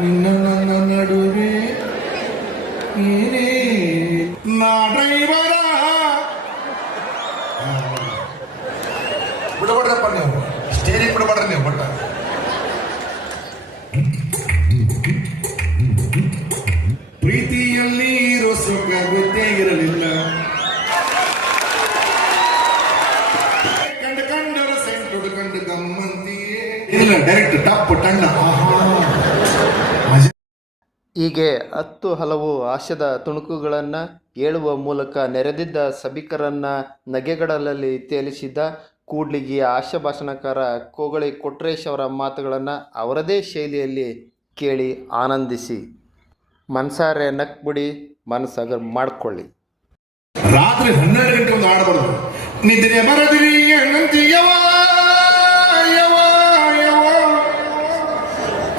ನಿನ್ನ ನನ್ನ ನಡುವೆ ಏನೇ ನಾ ಡ್ರೈವರ? ಬಿಡಬೇಡ್ರಪ್ಪ ನೀವು. ಸ್ಟೇರಿಂಗ್ ಬಿಡಬೇಡ್ರಿ ನೀವು ಬಟ್ ಪ್ರೀತಿಯಲ್ಲಿ ಇರೋ ಸುಖ ಗೊತ್ತೇ ಇರಲಿಲ್ಲ. ಕಂಡು ಕಂಡರ ಸೆಂಟ್ ಕಂಡು ಗಮ್ಮಂತಿಯೇ. ಇಲ್ಲ ಡೈರೆಕ್ಟ್ ಟಪ್ ಟಣ್ಣ. ಆಹಾ. ಹೀಗೆ ಹತ್ತು ಹಲವು ಹಾಸ್ಯದ ತುಣುಕುಗಳನ್ನು ಹೇಳುವ ಮೂಲಕ ನೆರೆದಿದ್ದ ಸಭಿಕರನ್ನು ನಗೆಗಡಲಲ್ಲಿ ತೇಲಿಸಿದ ಕೂಡ್ಲಿಗಿಯ ಹಾಸ್ಯ ಭಾಷಣಕಾರ ಕೋಗಳಿ ಕೊಟ್ರೇಶ್ ಅವರ ಮಾತುಗಳನ್ನು ಅವರದೇ ಶೈಲಿಯಲ್ಲಿ ಕೇಳಿ ಆನಂದಿಸಿ. ಮನಸಾರೆ ನಕ್ಬಿಡಿ ಮನಸ್ಸಾಗ ಮಾಡ್ಕೊಳ್ಳಿ. ರಾತ್ರಿ ಹನ್ನೆರಡು ಗಂಟೆ ಒಂದು ಆಡಬಾರ್ದು ನಿದ್ರೆ ಬರದಿರಿ ಹೆಣ್ಣಂತಿ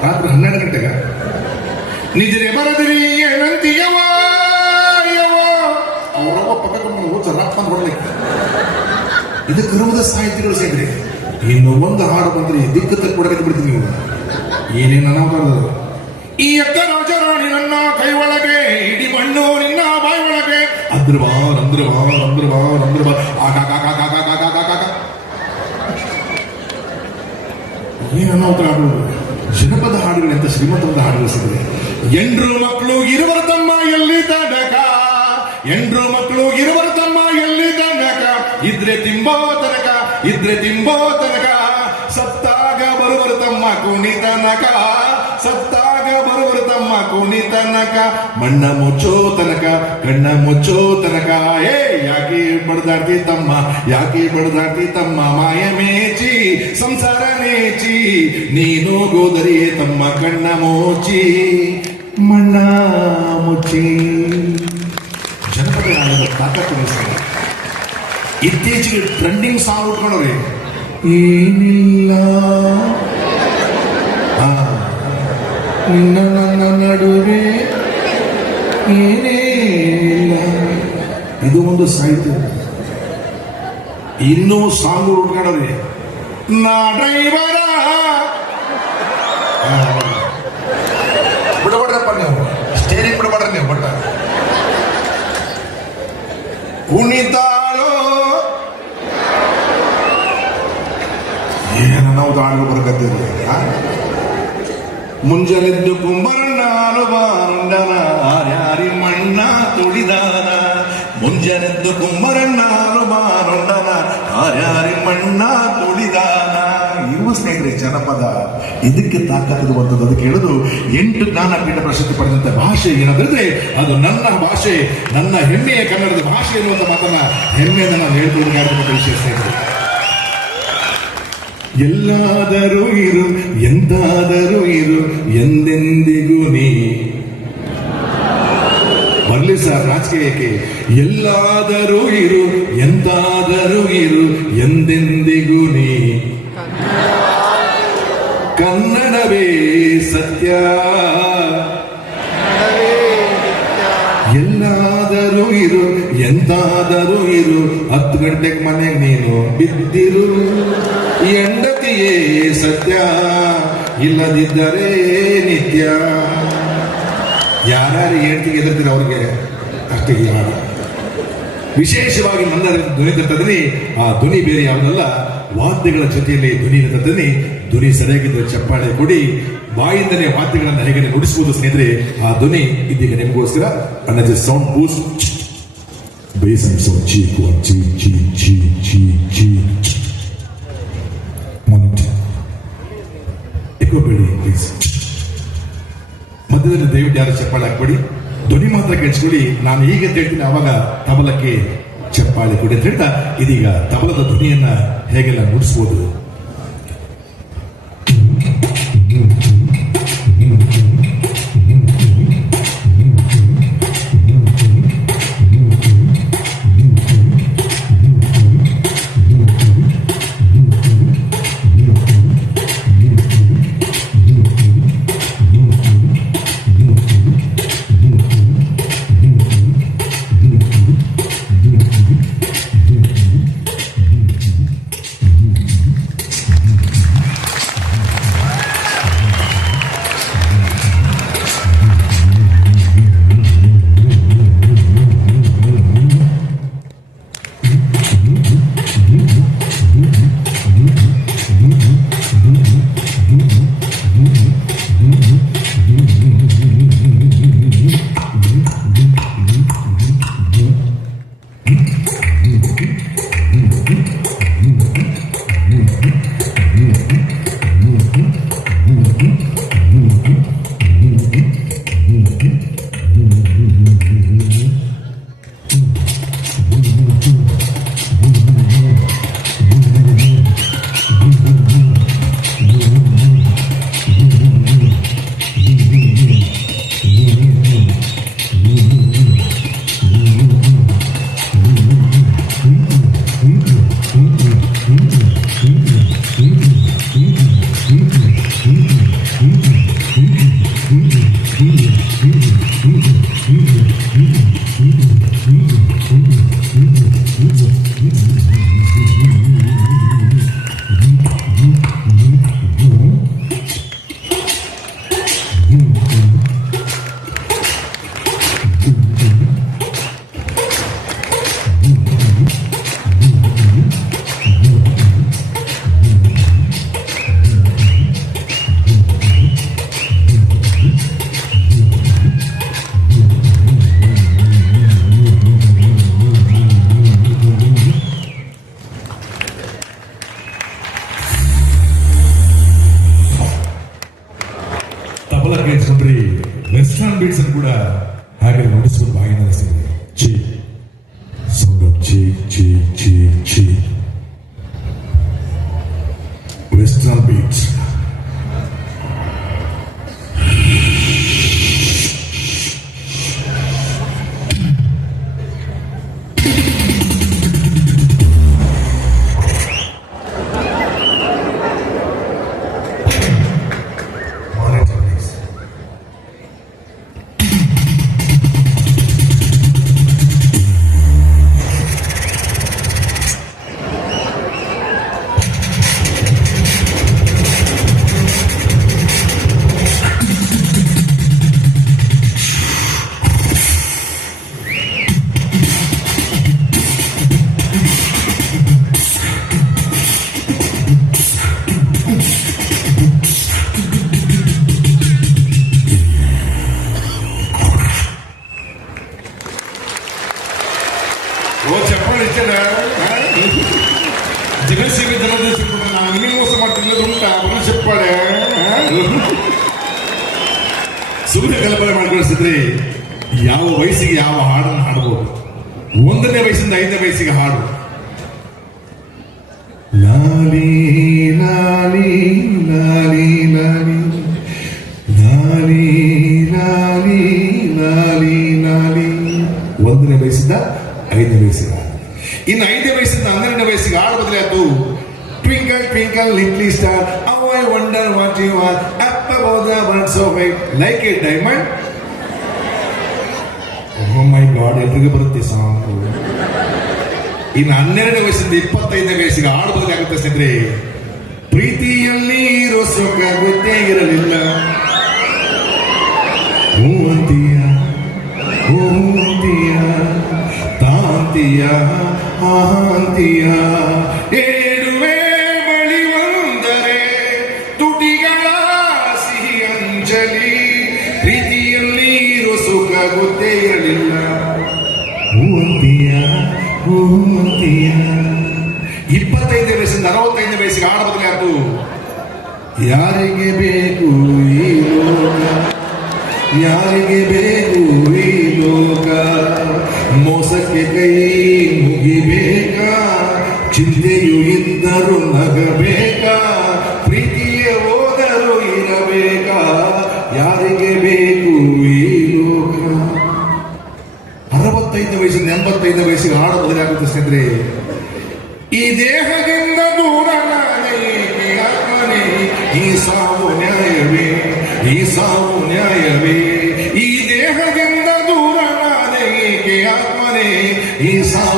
ರಾತ್ರಿ ಹನ್ನೆರಡು ಗಂಟೆಗೆ ನಿದ್ರೆ ಬರದಿರಿ ಹೆಣ್ಣಂತಿ ಯವ ಯವ ಅವರೊಬ್ಬ ಪಕ್ಕ ಕೊಂಡು ಓದ್ಸ ರಾತ್ ಬಂದು ಹೊಡ್ಲಿಕ್ಕೆ. ಇದು ಕರುವುದ ಸಾಹಿತ್ಯಗಳು ಸೇರಿ ಇನ್ನು ಒಂದು ಹಾಡು ಬಂದ್ರೆ ದಿಕ್ಕು ತಕ್ಕ ಕೊಡಕ್ಕೆ ಬಿಡ್ತೀನಿ ನೀವು. ಏನೇನು ಅನಾಹುತ ಈ ಅಕ್ಕ ರಾಜರಾಣಿ ನನ್ನ ಕೈ ಒಳಗೆ, ಇಡಿ ಮಣ್ಣು ನಿನ್ನ ಬಾಯಿ ಒಳಗೆ. ಅಂದ್ರ ಬಾ ಅಂದ್ರ ಬಾ ಅಂದ್ರ ಬಾ ಅಂದ್ರ ಬಾ ಆಗಾಗ ಏನು ಅನಾಹುತ ಹಾಡುಗಳು ಜನಪದ ಹಾಡುಗಳು ಅಂತ ಶ್ರೀಮಂತವಾದ ಹಾಡುಗಳು ಸಿಗಿದೆ ಎಂಡ್ರು ಮಕ್ಕಳು ಇರುವರ ತಮ್ಮ ಎಲ್ಲಿ ತನಕ? ಎಂಡ್ರು ಮಕ್ಕಳು ಇರುವರ ತಮ್ಮ ಎಲ್ಲಿ ತನಕ? ಇದ್ರೆ ತಿಂಬೋ ತನಕ, ಇದ್ರೆ ತಿಂಬೋ ತನಕ. ಸತ್ತಾಗ ಬರುವರು ತಮ್ಮ ಕುಣಿತನಕ. ಸತ್ತಾಗ ಬರುವರು ಕೋಣಿ ಕುಣಿತನಕ, ಮಣ್ಣ ಮುಚ್ಚೋ ತನಕ ಕಣ್ಣ ಮುಚ್ಚೋ ತನಕ ಏ, ಯಾಕೆ ಬಡದಾಡ್ತಿ ತಮ್ಮ, ಯಾಕೆ ಬಡದಾಡ್ತಿ ತಮ್ಮ ಮಾಯ ಮೇಚಿ, ಸಂಸಾರ ನೇಚಿ ನೀನು ಗೋದರಿಯೇ ತಮ್ಮ ಕಣ್ಣ ಮೋಚಿ. ಮಣ್ಣ ಮುಚ್ಚಿ. ಜನಪದ. ಇತ್ತೀಚೆಗೆ ಟ್ರೆಂಡಿಂಗ್ ಸಾಂಗ್ ಉಟ್ಕೊಂಡವ್ರಿ ಏನಿಲ್ಲ. ನಿನ್ನ ನನ್ನ ನಡುವೆ ಏನೇ ಇಲ್ಲ. ಇದು ಒಂದು ಸಾಹಿತ್ಯ. ಇನ್ನೂ ಸಾಂಗ್ ಹುಡ್ಕೊಂಡ್ರೆ ನಾ ಡ್ರೈವರ. ಬಿಡಬೇಡ್ರಪ್ಪ ನೀವು. ಸ್ಟೇರಿಂಗ್ ಬಿಡಬೇಡ್ರಿ ನೀವು ಬಟ್ಟ ಕುಣಿತಾಳೋ ಏನ ನಾವು ದಾಳು ಬರಕತ್ತೀರಿ ಮುಂಜಾನೆದ್ದು ಕುಂಬರಣ್ಣಾಲು ಬಾರಂಡನ ಆರ್ಯಾರಿ ಮಣ್ಣ ತುಳಿದಾನ. ಮುಂಜಾನೆದ್ದು ಕುಂಬರಣ್ಣಾಲು ಬಾರಂಡನ ಆರ್ಯಾರಿ ಮಣ್ಣ ತುಳಿದಾನ ಇವು ಸ್ನೇಹಿತರೆ ಜನಪದ. ಇದಕ್ಕೆ ತಾಕತ್ತಿರುವಂಥದ್ದು ಅದಕ್ಕೆ ಹೇಳುದು ಎಂಟು ಜ್ಞಾನಪೀಠ ಪ್ರಶಸ್ತಿ ಪಡೆದಂತ ಭಾಷೆ ಏನಂದ್ರೆ, ಅದು ನನ್ನ ಭಾಷೆ, ನನ್ನ ಹೆಮ್ಮೆಯ ಕನ್ನಡದ ಭಾಷೆ ಎನ್ನುವಂತ ಮಾತನ್ನ ಹೆಮ್ಮೆಯನ್ನು ನಾನು ಅಂತ ವಿಷಯ ಸ್ನೇಹಿತರೆ ಎಲ್ಲಾದರೂ ಇರು, ಎಂತಾದರೂ ಇರು, ಎಂದೆಂದಿಗೂ ನೀ. ಬರ್ಲಿ ಸರ್, ರಾಜಕೀಯಕ್ಕೆ. ಎಲ್ಲಾದರೂ ಇರು, ಎಂತಾದರೂ ಇರು, ಎಂದೆಂದಿಗೂ ನೀ. ಕನ್ನಡವೇ ಸತ್ಯ. ಎಲ್ಲಾದರೂ ಇರು, ಎಂತಾದರೂ ಇರು, ಹತ್ತು ಗಂಟೆಗೆ ಮನೆಗೆ ಬಿದ್ದಿರು ಎಂಡತಿಯೇ ಸತ್ಯ. ಇಲ್ಲದಿದ್ದರೆ ನಿತ್ಯ. ಯಾರ್ಯಾರು ಹೇಳ್ತಿಗೆ ಎದುರ್ತೀರ ಅವ್ರಿಗೆ ಅಷ್ಟೇ ಹಾಡು ವಿಶೇಷವಾಗಿ ನನ್ನ ಧ್ವನಿ ತಟ್ಟದಲ್ಲಿ ಆ ಧ್ವನಿ ಬೇರೆ ಯಾವುದಲ್ಲ. ವಾದ್ಯಗಳ ಜೊತೆಯಲ್ಲಿ ಧ್ವನಿ ತಟ್ಟದಲ್ಲಿ ಧ್ವನಿ ಸರಿಯಾಗಿದ್ದರೆ ಚಪ್ಪಾಳೆ ಕೊಡಿ. ಬಾಯಿಂದಲೇ ವಾದ್ಯಗಳನ್ನು ಹೇಗೆ ನುಡಿಸುವುದು ಸ್ನೇಹಿತರೆ, ಆ ಧ್ವನಿ ಇದೀಗ ನಿಮಗೋಸ್ಕರ ಅನ್ನ sound boost. Bass and sound check one ಚೀ ಚೀ ಚೀ ಚೀ ಚೀ ಮೊಮೆಂಟ್ ಎಕ್ಕೋಬೇಡಿ ಪ್ಲೀಸ್ ಮಧ್ಯದಲ್ಲಿ ದಯವಿಟ್ಟು ಯಾರು ಚಪ್ಪಾಳೆ ಹಾಕ್ಬೇಡಿ ಧ್ವನಿ ಮಾತ್ರ ಕೇಳಿಸ್ಕೊಳ್ಳಿ ನಾನು ಈಗ ಹೇಳ್ತೀನಿ ಆವಾಗ ತಬಲಕ್ಕೆ ಚಪ್ಪಾಳೆ ಕೊಡಿ ಅಂತ ಹೇಳ್ತಾ ಇದೀಗ ತಬಲದ ಧ್ವನಿಯನ್ನ ಹೇಗೆಲ್ಲ ನುಡಿಸ್ಬೋದು Eastern beat. ಸುಮ್ಮನೆ ಕಲ್ಪನೆ ಮಾಡ್ಕೊಳಿಸಿದ್ರಿ ಯಾವ ವಯಸ್ಸಿಗೆ ಯಾವ ಹಾಡನ್ನು ಹಾಡಬಹುದು ಒಂದನೇ ವಯಸ್ಸಿಂದ ಐದನೇ ವಯಸ್ಸಿಗೆ ಹಾಡು. ಲಾಲಿ ಲಾಲಿ ಲಾಲಿ ಲಾಲಿ ಲಾಲಿ ಲಾಲಿ ಲಾಲಿ ಲಾಲಿ. ಒಂದನೇ ವಯಸ್ಸಿಂದ ಐದನೇ ವಯಸ್ಸಿಗೆ ಹಾಡು. ಇನ್ನು ಐದನೇ ವಯಸ್ಸಿಂದ ಹನ್ನೆರಡನೇ ವಯಸ್ಸಿಗೆ ಹಾಡು ಬದಲಾಯ್ತು. Twinkle twinkle little star I wonder what you are Pagoda went so white like a diamond. Oh my God, ಎಲ್ರಿಗೂ ಬರುತ್ತೆ ಸಾಂಗ್ ಇನ್ನು ಹನ್ನೆರಡು ವಯಸ್ಸಿಂದ ಇಪ್ಪತ್ತೈದನೇ ವಯಸ್ಸಿಗೆ ಆಡಬಹುದಾಗುತ್ತೆ ಸ್ನೇಹಿತರೆ. ಪ್ರೀತಿಯಲ್ಲಿ ಇರೋ ಸುಖ ಗೊತ್ತೇ ಇರಲಿಲ್ಲ. ಮೂವಂತಿಯ ಮೂವಂತಿಯ ತಾಂತಿಯ ಆಹಾಂತಿಯ. ಹೂವಂತಿಯ ಹೂವಂತಿಯ. ಇಪ್ಪತ್ತೈದನೇ ವಯಸ್ಸಿಂದ ಅರವತ್ತೈದನೇ ವಯಸ್ಸಿಗೆ ಆಡ ಬದಲಾಯ್ತು ಯಾರಿಗೆ ಬೇಕು ಯಾರಿಗೆ ಬೇಕು ಎಂಬತ್ತೈದು ವಯಸ್ಸಿಗೆ ಹಾಡು ಬದಲಾಗುತ್ತೆ ಸ್ನೇಹಿತರೆ. ಈ ದೇಹದಿಂದ ದೂರ ಈ ಸಾವು ನ್ಯಾಯವೇ, ಈ ಸಾವು ನ್ಯಾಯವೇ. ಈ ದೇಹದಿಂದ ದೂರ ಈ ಸಾವು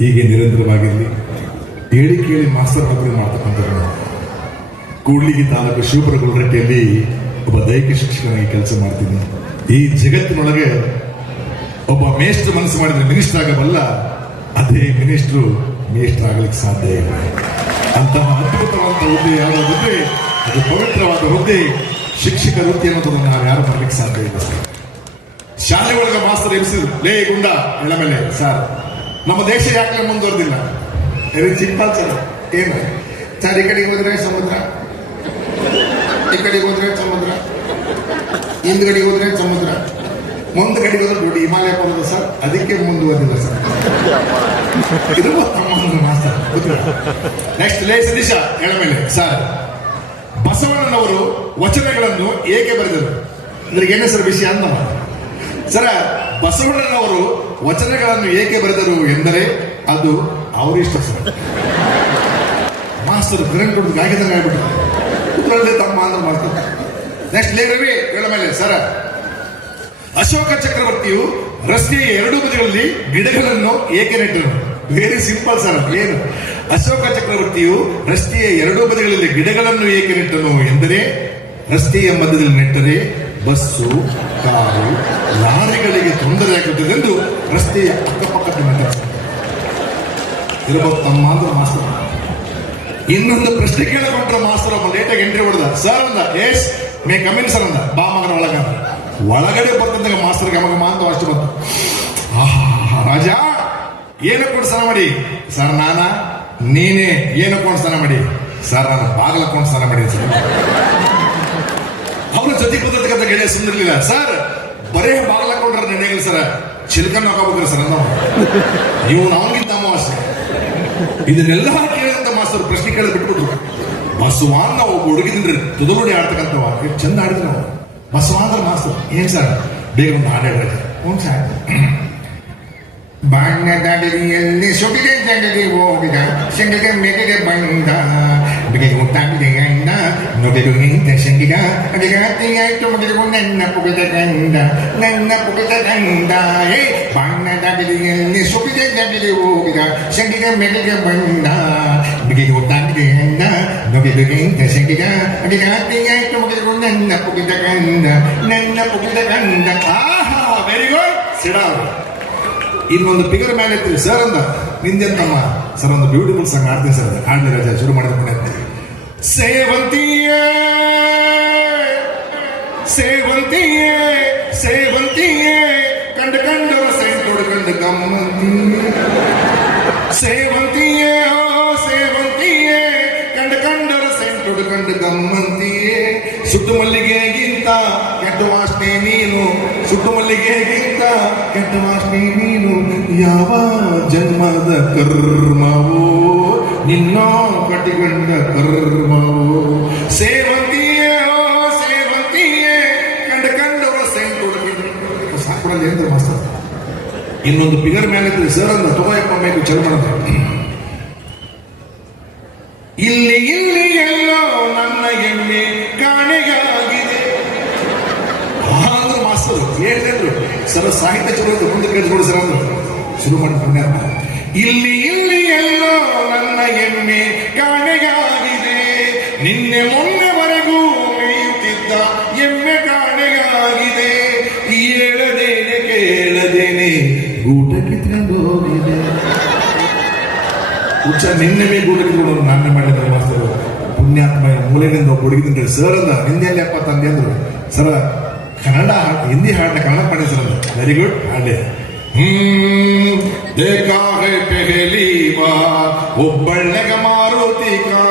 ಹೀಗೆ ನಿರಂತರವಾಗಿರಲಿ. ಹೇಳಿ ಕೇಳಿ ಮಾಸ್ತರ್ ನೌಕರಿ ಮಾಡ್ತಕ್ಕಂಥವ್ರು. ಕೂಡ್ಲಿಗಿ ತಾಲೂಕು ಶಿವಪುರ ಒಬ್ಬ ದೈಹಿಕ ಶಿಕ್ಷಕನಾಗಿ ಕೆಲಸ ಮಾಡ್ತೀನಿ ಈ ಜಗತ್ತಿನೊಳಗೆ ಒಬ್ಬ ಮೇಷ್ಟ್ರು ಮನಸ್ಸು ಮಾಡಿದ್ರೆ ಮಿನಿಸ್ಟರ್ ಆಗಬಲ್ಲ, ಅದೇ ಮಿನಿಸ್ಟ್ರು ಮೇಷ್ಟ್ರ ಆಗಲಿಕ್ಕೆ ಸಾಧ್ಯ ಇಲ್ಲ. ಅಂತಹ ಅದ್ಭುತವಾದ ಹುದ್ದೆ ಯಾವುದು ಹುದ್ದೆ ಅದು ಪವಿತ್ರವಾದ ಹುದ್ದೆ, ಶಿಕ್ಷಕ ವೃತ್ತಿ ಅನ್ನೋದನ್ನು ನಾವು ಯಾರು ಮಾಡಲಿಕ್ಕೆ ಸಾಧ್ಯ ಇಲ್ಲ. ಸರ್ ಶಾಲೆ ಒಳಗೆ ಮಾಸ್ತರ್ ಎಬ್ಸಿದ್ರು, ಲೇ ಗುಂಡ ಮೇಲೆ ಸರ್. ನಮ್ಮ ದೇಶ ಯಾಕೆ ಮುಂದುವರೆದಿಲ್ಲ? ಸಿಂಪಲ್ ಸರ್ ಏನು? ಸರ್, ಈ ಕಡೆಗೆ ಹೋದ್ರೆ ಸಮುದ್ರ. ಈ ಕಡೆಗೆ ಹೋದ್ರೆ ಸಮುದ್ರ. ಹಿಂದ್ಗಡೆಗೆ ಹೋದ್ರೆ ಸಮುದ್ರ. ಮುಂದ್ ಕಡೆಗೆ ಹೋದ್ರೆ ದೊಡ್ಡ ಹಿಮಾಲಯ ಪರ್ವತ ಸರ್ ಅದಕ್ಕೆ ಮುಂದುವರೆದಿಲ್ಲ ಸರ್ ಇದು ತಮ್ಮ ನೆಕ್ಸ್ಟ್ ಲೇ ಸತೀಶ ಮೇಲೆ. ಸರ್ ಬಸವಣ್ಣನವರು ವಚನಗಳನ್ನು ಏಕೆ ಬರೆದರು? ಅಂದ್ರೆ ಏನೇ ಸರ್ ವಿಷಯ ಅಂದ ಸರ, ಬಸವಣ್ಣನವರು ವಚನಗಳನ್ನು ಏಕೆ ಬರೆದರು ಎಂದರೆ ಅದು ಅವರಿಷ್ಟ ಸರ್. ಮಾಸ್ತರ್ ಕರೆಂಟ್ ಹೊಡೆದು ಗಾಯದಂಗೆ ಆಗ್ಬಿಟ್ಟು ತಮ್ಮ ಅಂದ್ರೆ ಮಾಡ್ತಾರೆ ನೆಕ್ಸ್ಟ್ ಲೇ ಹೇಳ ಮೇಲೆ. ಸರ, ಅಶೋಕ ಚಕ್ರವರ್ತಿಯು ರಸ್ತೆಯ ಎರಡು ಬದಿಗಳಲ್ಲಿ ಗಿಡಗಳನ್ನು ಏಕೆ ನೆಟ್ಟರು? ವೆರಿ ಸಿಂಪಲ್ ಸರ್, ಏನು? ಅಶೋಕ ಚಕ್ರವರ್ತಿಯು ರಸ್ತೆಯ ಎರಡೂ ಬದಿಗಳಲ್ಲಿ ಗಿಡಗಳನ್ನು ಏಕೆ ನೆಟ್ಟನು ಎಂದರೆ, ರಸ್ತೆಯ ಮಧ್ಯದಲ್ಲಿ ನೆಟ್ಟರೆ ಬಸ್ಸು ಕಾರು ಲಾರಿಗಳಿಗೆ ತೊಂದರೆ ಆಗುತ್ತದೆ ಎಂದು ರಸ್ತೆಯ ಅಕ್ಕಪಕ್ಕದ ಮಾತಾಡ್ತಾರೆ ಇರಬಹುದು ತಮ್ಮ ಅಂದ್ರೆ ಮಾಸ್ತರ್. ಇನ್ನೊಂದು ಪ್ರಶ್ನೆ ಕೇಳಿಕೊಂಡ್ರೆ ಮಾಸ್ತರ್ ಒಬ್ಬ ಲೇಟಾಗಿ ಎಂಟ್ರಿ ಹೊಡೆದ. ಸರ್ ಅಂದ ಎಸ್ ಮೇ ಕಮಿನ್ ಸರ್ ಅಂದ ಬಾ ಮಗನ ಒಳಗ. ಒಳಗಡೆ ಬರ್ತಂದಾಗ ಮಾಸ್ತರ್ ಗಮಗ ಮಾಂತ ಅಷ್ಟು ಬಂತು. ಆಹಾ ರಾಜ ಏನಕ್ಕೊಂಡು ಸ್ನಾನ ಮಾಡಿ? ಸರ್ ನಾನ, ನೀನೇ ಏನಕ್ಕೊಂಡು ಸ್ನಾನ ಮಾಡಿ? ಸರ್ ನಾನು ಬಾಗಲಕ್ಕೊಂಡು ಸ್ನಾನ ಮಾಡಿ ಸರ್ ಅವರ ಜೊತೆ ಕೂತಕ್ಕಂಥ ಗೆಳೆಯ ಸುಂದರ್ಲಿಲ್ಲ ಸರ್, ಬರೇ ಬಾಗಲಕೊಂಡ್ರೆ ನಡೆಯಲ್ಲ ಸರ್. ಚಿಲ್ಕನ್ ಹಾಕೋಬೇಕ್ರಿ ಸರ್ ಅಂದ ನೀವು ಅವನಿಗಿಂತ ಅಮಾವಾಸ್ಯ. ಇದನ್ನೆಲ್ಲ ಕೇಳಿದಂತ ಮಾಸ್ತರ್ ಪ್ರಶ್ನೆ ಕೇಳಿ ಬಿಟ್ಬಿಟ್ರು. ಬಸವಾನ್ ನಾವು ಒಬ್ಬ ಹುಡುಗಿದ್ರಿ ತುದುಲುಡಿ ಆಡ್ತಕ್ಕಂಥವ ಚಂದ ಆಡಿದ್ರು ನಾವು ಬಸವಾಂದ್ರ ಮಾಸ್ತರ್. ಏನ್ ಸರ್? ಬೇಗ ಒಂದು ಹಾಡು ಹೇಳಿದ್ರೆ ಹ್ಞೂ ಸರ್. ಬಾಂಗದಲ್ಲಿ ಸುಡಿದೆ ಜಗಲಿ ಹೋಗಿದ. ಶಂಗಿಗೆ ಮೆಗೆಗೆ ಬಂದ. ಬಿಗೆ ಮುಟ್ಟಾಗಿದೆ ಗಂಡ ನುಡಿದು ನಿಂತ ಶಂಗಿಗ ಅಡಿಗಾತಿಯಾಯ್ತು ಮುಗಿದು ನನ್ನ ಪುಗಿದ ಗಂಡ ನನ್ನ ಪುಗಿದ ಗಂಡ ಏ ಬಾಂಗದಲ್ಲಿ ಸುಡಿದೆ ಜಗಲಿ ಹೋಗಿದ ಶಂಗಿಗೆ ಮೆಗೆಗೆ ಬಂದ ಬಿಗೆ ಮುಟ್ಟಾಗಿದೆ ಗಂಡ ನುಡಿದು ನಿಂತ ಶಂಗಿಗ ಅಡಿಗಾತಿಯಾಯ್ತು ಮುಗಿದು ನನ್ನ ಪುಗಿದ ಗಂಡ ನನ್ನ ಪುಗಿದ ಗಂಡ ಆಹಾ ವೆರಿ ಗುಡ್ ಸಿಡಾವ್ ಇನ್ನೊಂದು ಫಿಗರ್ ಮ್ಯಾನ್ ಇರ್ತೀವಿ ಸರ್ ಅಂದ ನಿಂದೆಂತಮ್ಮ ಸರ್ ಒಂದು ಬ್ಯೂಟಿಫುಲ್ ಸಾಂಗ್ ಆಡ್ತೀನಿ ಸರ್ ಹಾಡ್ಲಿ ರಾಜ ಶುರು ಮಾಡಿದ ಸೇವಂತಿಯೇ ಸೇವಂತಿಯೇ ಸೇವಂತಿಯೇ, ಕಂಡು ಕಂಡು ಸೈನ್ ತೊಡ್ಕಂಡು ಗಮ್ಮಂತಿಯೇ ಸೇವಂತಿಯೇ ಸೇವಂತಿಯೇ, ಕಂಡು ಕಂಡರ ಸೈನ್ ತೊಡ್ಕಂಡು ಗಮ್ಮಂತಿಯೇ. ಸುಟ್ಟು ಮಲ್ಲಿಗೆಗಿಂತ ಕೆಟ್ಟ ವಾಸನೆ ನೀನು ಸುಟ್ಟು ಮಲ್ಲಿಗೆಗಿಂತ ಕೆಟ್ಟ ನೀನು, ಯಾವ ಜನ್ಮದ ಕರ್ಮವೋ? ನಿನ್ನ ಕಟಿಗಂಡ ಕರ್ಮವೋ ಸೇವಂತಿಯೇ ಓ ಸೇವಂತಿಯೇ ಕಂಡ ಕಂಡವ ಸೈನ್ ತೊಡ್ಕಂಡು ಸಾಕೊಡಲ್ಲ ಏನ್ರಿ ಮಾಸ್ತರ್ ಇನ್ನೊಂದು ಪಿಗರ್ ಮ್ಯಾನ್ ಇದ್ರೆ ಸರ್ ಅಂದ ತಗೋಯಪ್ಪ ಬೇಕು ಚಲ ಮಾಡಿದ್ರೆ ಇಲ್ಲಿ ಇಲ್ಲಿ ಎಲ್ಲೋ ನನ್ನ ಎಮ್ಮೆ ಕಾಣೆಯಾಗಿದೆ ಅಂದ್ರೆ ಮಾಸ್ತರು ಹೇಳಿದ್ರು ಸರ್ ಸಾಹಿತ್ಯ ಚಲೋ ಇತ್ತು, ಮುಂದೆ ಕೇಳಿಸ್ಕೊಡಿ ಸರ್ ಅಂದ್ರು ಶುರು ಮಾಡಿ ಪುಣ್ಯಾತ್ಮ ಇಲ್ಲಿ ಇಲ್ಲಿ ಎಲ್ಲೋ ನನ್ನ ಎಮ್ಮೆ ಕಾಣೆಯಾಗಿದೆ ನಿನ್ನೆ ಮೊನ್ನೆವರೆಗೂ ಮೇಯುತ್ತಿದ್ದ ಎಮ್ಮೆ ಕಾಣೆಯಾಗಿದೆ ಹೇಳದೇನೆ ಕೇಳದೇನೆ ಊಟಕ್ಕೆ ಹೋಗಿದೆ ಹುಚ್ಚ, ನಿನ್ನೆ ಮೇ ಗೂಟ ಕಿತ್ಕೊಂಡು ನಾನೇ ಮಾಡಿದ್ರೆ ಮಾಸ್ತರು. ಪುಣ್ಯಾತ್ಮ ಮೂಲೆಯಿಂದ ಒಬ್ಬ ಹುಡುಗಿದ್ರೆ ಸರ್ ಅಂದ. ಹಿಂದಿಯಲ್ಲಿ ತಂದೆ ಅಂದ್ರು. ಸರ ಕನ್ನಡ ಹಿಂದಿ ಹಾಡ ಕನ್ನಡ ಮಾಡಿ ಸರ್ ವೆರಿ ಗುಡ್ ಹಾಡೆ ಹ್ಮ್ ಹೈ ಪೆಹಲಿ. ಒಬ್ಬಳ್ಳೆಗ ಮಾರುತಿ ಕಾ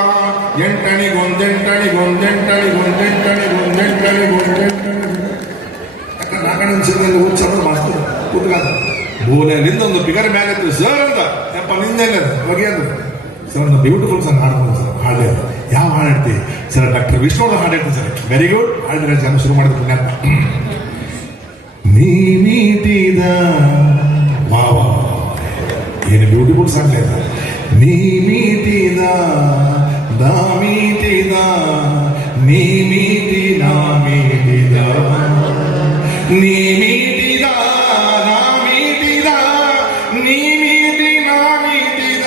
ಯಾಕಂದ್ರೆ ನಾಗಣ್ಣ ಸಿನಿಮಾ ಉತ್ಸವ ಮಾಡ್ತಾರೆ ಕೂತ್ಕಾದ ಮೂಲೆಯಲ್ಲಿಂದ ಒಂದು ಬಿಗರ್ ಮ್ಯಾನ್ ಇತ್ತು ಸರ್ ಅಂತ ಯಪ್ಪ ನಿಂದೇನೆ ಒಗೆಯದು ಸರ್ ಒಂದು ಬ್ಯೂಟಿಫುಲ್ ಸಾಂಗ್ ಹಾಡ್ಬೋದು ಸರ್ ಹಾಡೇ ಯಾವ ಹಾಡು ಸರ್ ಡಾಕ್ಟರ್ ವಿಷ್ಣು ಹಾಡು ಹೇಳ್ತೀನಿ ಸರ್ ವೆರಿ ಗುಡ್ ಹಾಡಿದ್ರೆ ಜನ ಶುರು ಮಾಡಿದ ನೀ ವಾ ವಾವ ಏನು ಬ್ಯೂಟಿಫುಲ್ ಸಾಂಗ್ ಇದೆ ನೀ ಮೀಟಿದ ದಾ ಮೀಟಿದ ನೀ ಮೀಟಿ ನಾ ಮೀಟಿದ ನೀ ಮೀಟಿದ ನಾ ಮೀಟಿದ ನೀ ಮೀಟಿ ನಾ ಮೀಟಿದ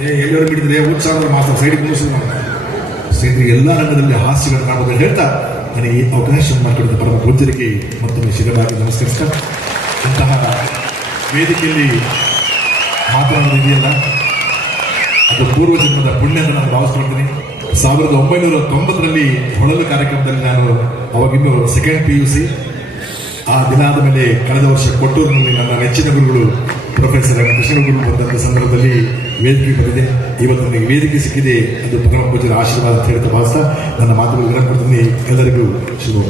ಏ ಎಲ್ಲರೂ ಬಿಟ್ಟಿದ್ರೆ? ಉತ್ಸಾಹ ಮಾತ್ರ ಸೈಡಿಗೆ ಮುಗಿಸಿದ ಸ್ನೇಹಿತರೆ, ಎಲ್ಲ ಹೇಳ್ತಾ, ನನಗೆ ಈ ಅವಕಾಶ ಮಾಡಿಕೊಡಿದ ಪರಮ ಪೂಜರಿಗೆ ಮತ್ತೊಮ್ಮೆ ಶಿರವಾಗಿ ನಮಸ್ಕರಿಸ್ತಾ, ಇಂತಹ ವೇದಿಕೆಯಲ್ಲಿ ಮಾತನಾಡೋದಿದೆಯಲ್ಲ ಅದು ಪೂರ್ವ ಜನ್ಮದ ಪುಣ್ಯ ಅಂತ ನಾನು ಭಾವಿಸ್ಕೊಳ್ತೀನಿ. ಸಾವಿರದ ಒಂಬೈನೂರ ತೊಂಬತ್ತರಲ್ಲಿ ಹೊಳಲು ಕಾರ್ಯಕ್ರಮದಲ್ಲಿ ನಾನು ಅವಾಗಿನ್ನೂ ಸೆಕೆಂಡ್ ಪಿ ಯು ಸಿ ಆ ದಿನ ಆದ ಮೇಲೆ ಕಳೆದ ವರ್ಷ ಕೊಟ್ಟೂರಿನಲ್ಲಿ ನನ್ನ ನೆಚ್ಚಿನ ಗುರುಗಳು ಪ್ರೊಫೆಸರ್ ಕೃಷ್ಣ ಗುರು ಬಂದಂತ ಸಂದರ್ಭದಲ್ಲಿ ವೇದಿಕೆ ಬಂದಿದೆ. ಇವತ್ತು ನನಗೆ ವೇದಿಕೆ ಸಿಕ್ಕಿದೆ. ಅದು ಪರಮ ಪೂಜೆಯ ಆಶೀರ್ವಾದ ಅಂತ ಹೇಳ್ತಾ ಭಾವಿಸ್ತಾ ನನ್ನ ಮಾತುಗಳು ವಿರಾಮ ಕೊಡ್ತೀನಿ ಎಲ್ಲರಿಗೂ ಶುಭ.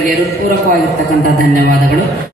ಇವರಿಗೆ ಹೃತ್ಪೂರ್ವಕವಾಗಿರ್ತಕ್ಕಂಥ ಧನ್ಯವಾದಗಳು.